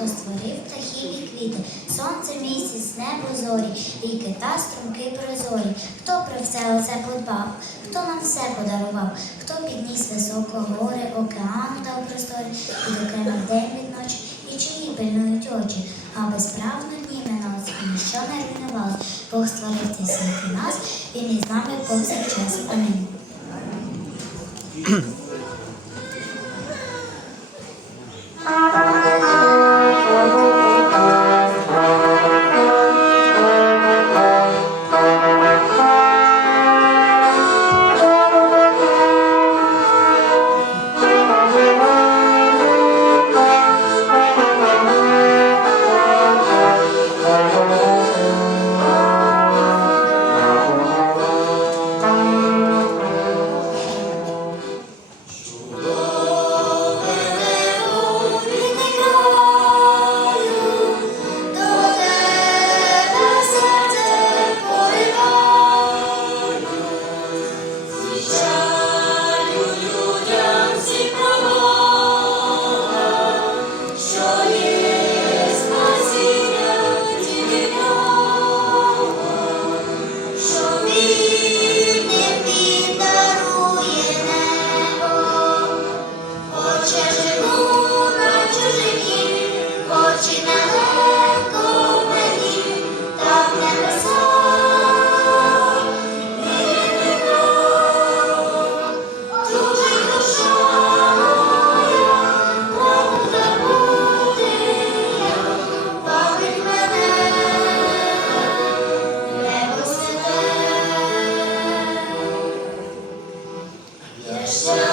хто створив птахів і квіти, сонце, місяць, небо, зорі, ріки та струмки прозорі. Хто про все оце подбав, хто нам все подарував, хто підніс високо гори, океану та просторі, і окремив день від ночі, і чиї пильнують очі, аби справно дні минулися, і ніщо не руйнувалось. Бог створив цей світ і нас, він із нами повсякчас. Амінь. so